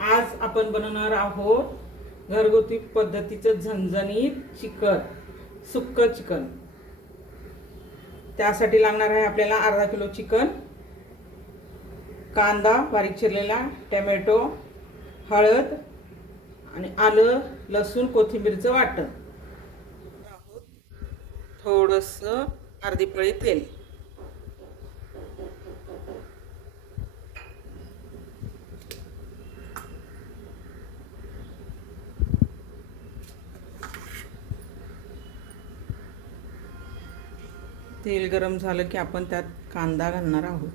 आज आपण बनवणार आहोत घरगुती पद्धतीचं झणझणीत चिकन सुक्क चिकन. त्यासाठी लागणार आहे आपल्याला अर्धा किलो चिकन कांदा बारीक चिरलेला टॅमॅटो हळद आणि आलं लसूण कोथिंबीरचं वाटण. थोडंसं अर्धी पळी तेल. तेल गरम झालं की आपण त्यात कांदा घालणार आहोत.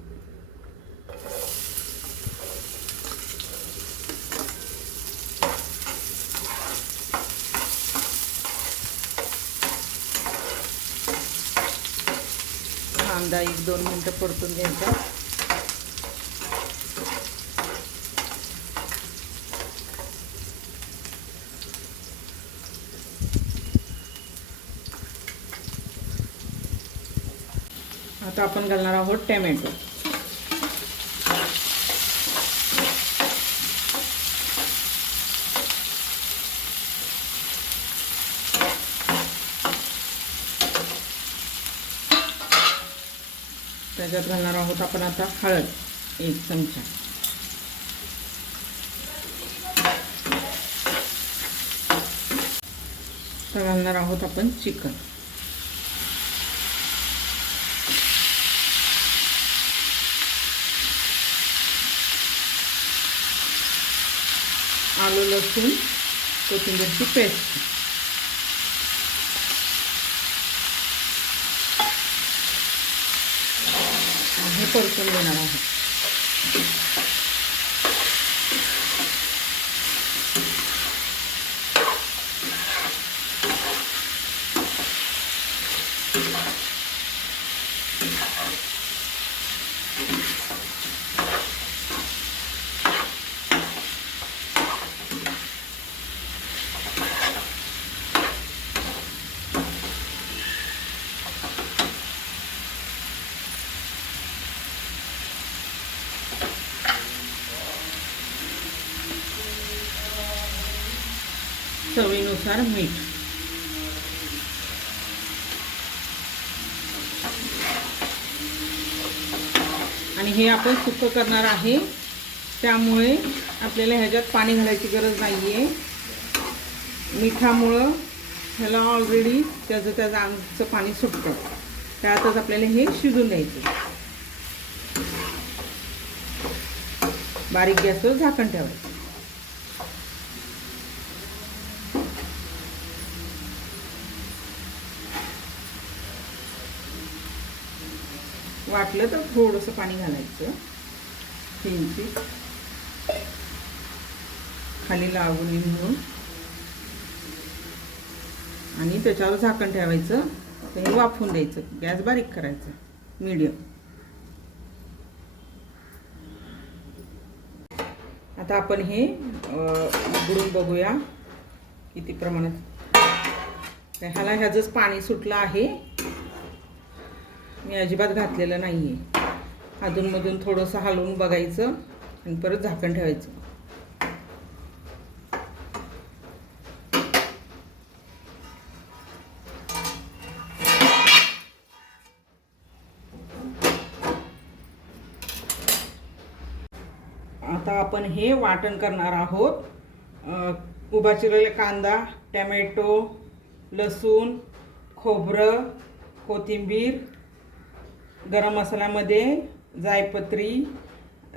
कांदा एक दोन मिनटं परतून घ्यायचा. आता आपण घालणार आहोत टॅमॅटो. त्याच्यात घालणार आहोत आपण आता हळद एक चमचा. तर घालणार आहोत आपण चिकन. आलू लसूण कोथिंबीरची पेस्ट हे परतून देणार आहे चवीनुसार मीठ. आणि हे आपण सुकं करणार आहे. त्यामुळे आपल्याला ह्याच्यात पाणी घालायची गरज नाही आहे मिठामुळं ह्याला ऑलरेडी त्याचं त्याचं आमचं पाणी सुटतं. त्यातच आपल्याला हे शिजून द्यायचं बारीक गॅसवर झाकण ठेवायचं. वाटलं तर थोडंसं पाणी घालायचं. किंचित खाली लागून म्हणून आणि त्याच्यावर झाकण ठेवायचं. तर हे वाफवून द्यायचं. गॅस बारीक करायचा. मीडियम. आता आपण हे उघडून बघूया किती प्रमाणात. ह्याला ह्याचंच पाणी सुटलं आहे. मी अजिबात घातलेलं नाही आहे अधूनमधून थोडंसं हलवून बघायचं आणि परत झाकण ठेवायचं. आता आपण हे वाटण करणार आहोत. उभा चिरलेला कांदा टॅमॅटो लसूण खोबरं कोथिंबीर गरम मसाल्यामध्ये जायपत्री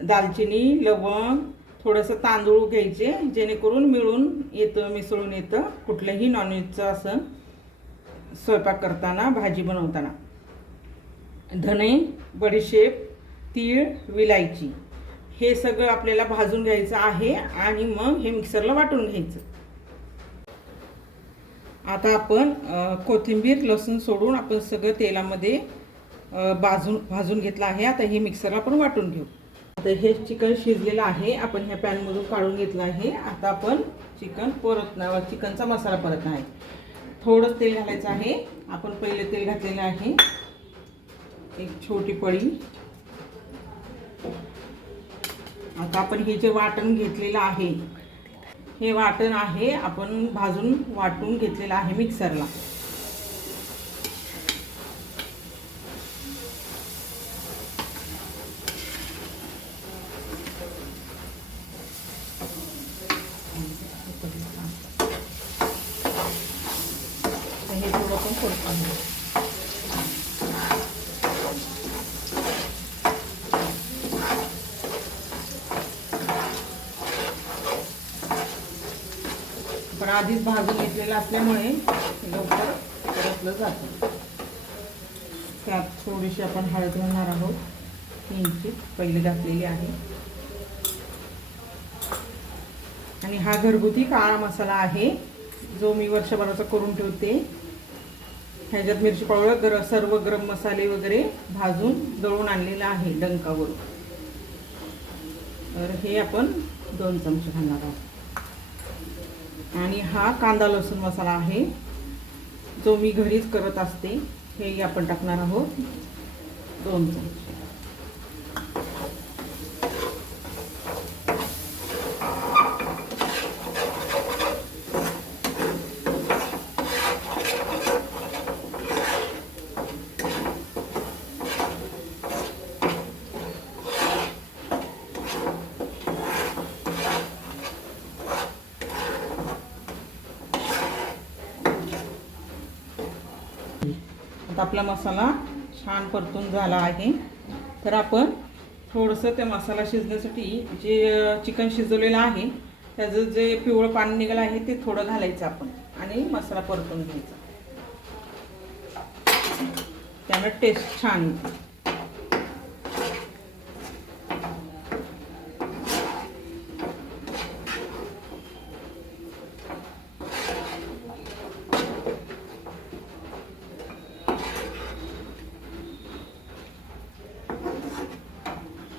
दालचिनी लवंग थोडंसं तांदूळ घ्यायचे जेणेकरून मिळून येतं मिसळून येतं कुठलंही नॉनव्हेजचं असं स्वयंपाक करताना भाजी बनवताना. धने बडीशेप तीळ विलायची. हे सगळं आपल्याला भाजून घ्यायचं आहे आणि मग हे मिक्सरला वाटून घ्यायचं. आता आपण कोथिंबीर लसूण सोडून आपण सगळं तेलामध्ये भाजून भाजून घेतलं आहे. आता हे मिक्सरला आपण वाटून घेऊ. आता हे चिकन शिजलेलं आहे. आपण ह्या पॅनमधून काढून घेतलं आहे. आता आपण चिकन परतणार चिकनचा मसाला परतणार आहे. थोडंच तेल घालायचं आहे. आपण पहिले तेल घातलेलं आहे. एक छोटी पळी. आता आपण हे जे वाटण घेतलेलं आहे हे वाटण आहे. आपण भाजून वाटून घेतलेलं आहे मिक्सरला तर हे थोडं पण आधीच भाजून घेतलेलं असल्यामुळे लवकर परतलं जातं. त्यात थोडीशी आपण हळद घालणार आहोत. तीनची पहिले घातलेली आहे. आणि हा घरगुती काळा मसाला आहे जो मी वर्षभराचा करून ठेवते. ह्याच्यात मिरची पावडर गर सर्व गरम मसाले वगैरे भाजून दळून आणलेला आहे डंकावर तर हे आपण दोन चमचे घालणार आहोत. आणि हा कांदा लसूण मसाला आहे जो मी घरीच करत असते हेही आपण टाकणार आहोत. दोन चमचे. आता आपला मसाला छान परतून झाला आहे. तर आपण थोडंसं त्या मसाला शिजण्यासाठी जे चिकन शिजवलेलं आहे त्याचं जे पिवळं पाणी निघालं आहे ते थोडं घालायचं आपण आणि मसाला परतून घ्यायचा. त्यामुळे टेस्ट छान येते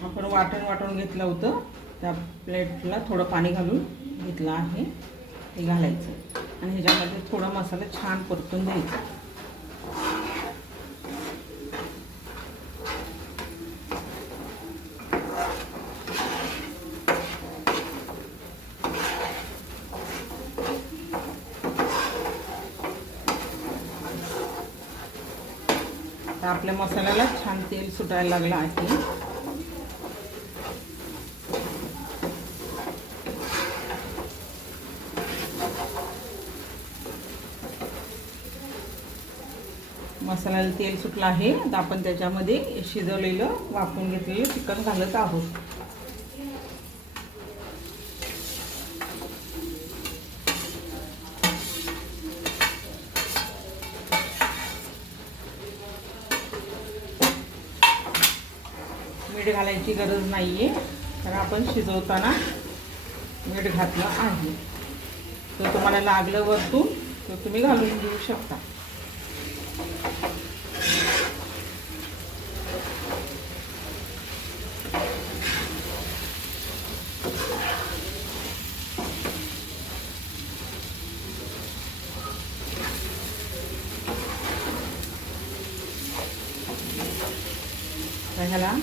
आपण वाटण वाटून घेतलं होतं. त्या प्लेटला थोडं पाणी घालून घेतलं आहे. ते घालायचं. आणि ह्याच्यामध्ये थोडा मसाला छान परतून द्यायचा तर आपल्या मसाल्याला छान तेल सुटायला लागलं आहे. मसाल्याला तेल सुटलं आहे. आता आपण त्याच्यामध्ये शिजवलेलं वाफवून घेतलेलं चिकन घालत आहोत. मीठ घालायची गरज नाही आहे कारण आपण शिजवताना मीठ घातलं आहे. तर तुम्हाला लागलं वरतून तर तुम्ही घालून घेऊ शकता. ह्याला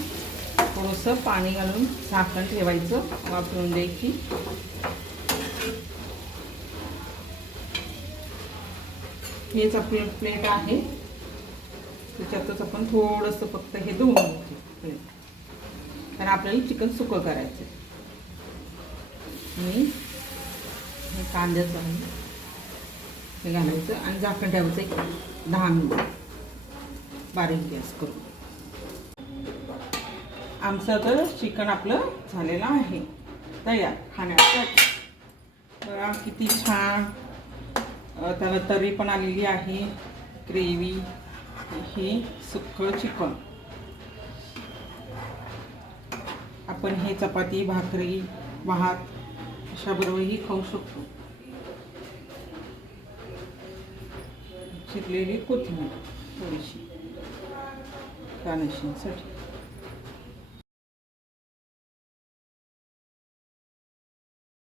थोडंसं पाणी घालून झाकण ठेवायचं वापरून द्यायची हेच आपलं प्लेट आहे. त्याच्यातच आपण थोडंसं फक्त हे धुवून घ्यायचं प्लेट कारण आपल्याला चिकन सुकं करायचं आणि हे कांद्याचं आहे. हे घालायचं आणि झाकण ठेवायचं एक दहा मिनिट. बारीक गॅस करून. आमचं तर चिकन आपलं झालेलं आहे. तयार खाण्यासाठी. बघा किती छान. त्याला तरी पण आलेली आहे. ग्रेव्ही हे सुक्कं चिकन. आपण हे चपाती भाकरी भात अशाबरोबरही खाऊ शकतो. चिरलेली कोथिंबीर थोडीशी. गार्निशिंगसाठी